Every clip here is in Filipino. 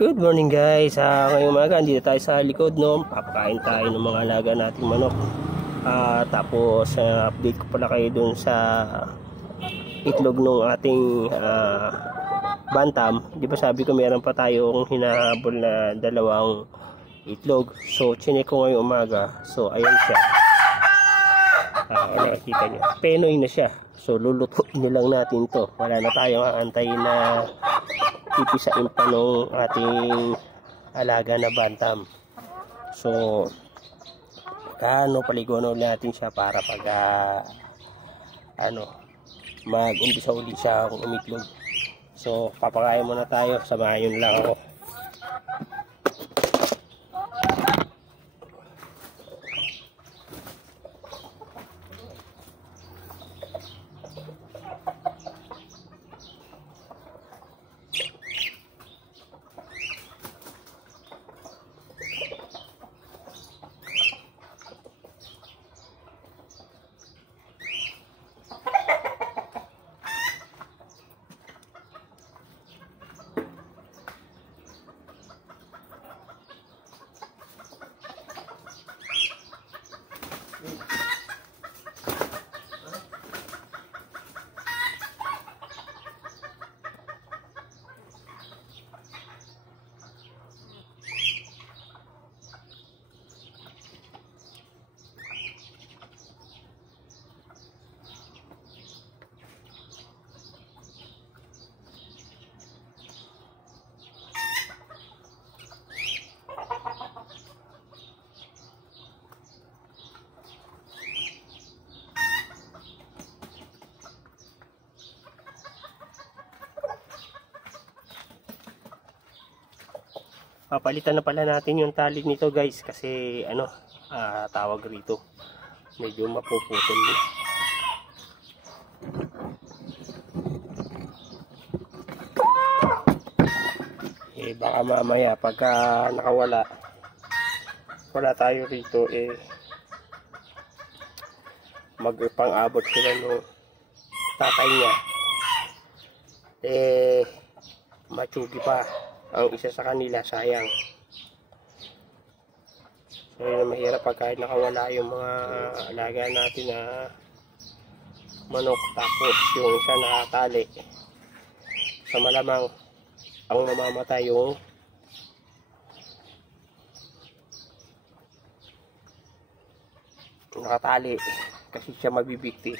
Good morning guys. Ngayong umaga andito tayo sa likod, no. Papakain tayo ng mga alaga nating manok. Tapos update ko pala kayo dun sa itlog ng ating bantam. Di ba sabi ko meron pa tayong hinahabol na dalawang itlog. So chinek ko ngayong umaga. So ayan siya. Nakikita nyo, penoy na siya. So lulutuin lang natin to. Wala na tayong aantayin na ipisain pa nung ating alaga na bantam. So paliguan natin siya para pag mag-umpisa ulit siya umitlog. So papakain muna tayo, samahan yun lang ako. Papalitan na pala natin yung tali nito guys, kasi tawag rito, medyo mapuputol din. Baka mamaya pagka nakawala, wala tayo rito, magpang-abot sila ng tatay niya, matsugi pa ang isa sa kanila, sayang. So yun, mahirap pag kahit nakawala yung mga alaga natin na manok, tapos yung isa nakatali, sa malamang ang mamamatay yung nakatali kasi siya mabibigti.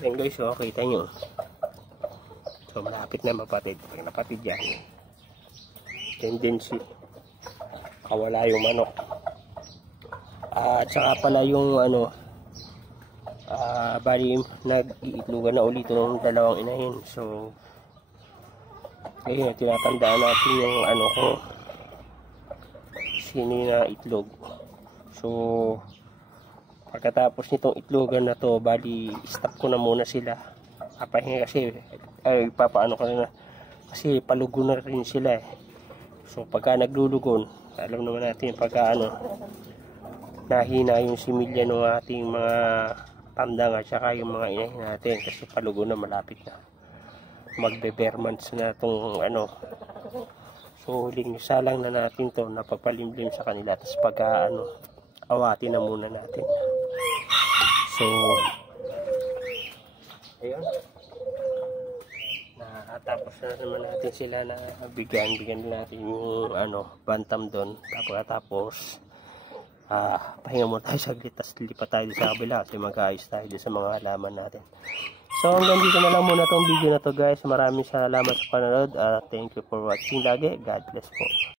Ayan guys, kita nyo. So malapit na mapatid. Pag napatid yan, tendency kawala yung manok. At saka pala yung Bali nag-iitlogan na ulit ng dalawang inahin. So ngayon tinatandaan natin yung ano ko sini na itlog. So pagkatapos nitong itlogan na to, bali stop ko na muna sila. Papahinga kasi papaano ko na kasi palugo na rin sila eh. So pagka naglulugon, alam naman natin pagka nahina yung similya ng ating mga tandang at saka yung mga inahin natin kasi palugo na, malapit na magbe-bare months na tong so huling salang na natin to, napapalimlim sa kanila. Tapos pagka awatin na muna natin. So ayun, natapos na naman natin sila na bigyan natin yung bantam doon. Tapos pahinga muna tayo saglit, tapos lipat tayo sa kabila kasi mag-ayos tayo sa mga halaman natin. So hanggang dito na lang muna tong video na to guys. Maraming salamat sa panonood at thank you for watching lagi. God bless po.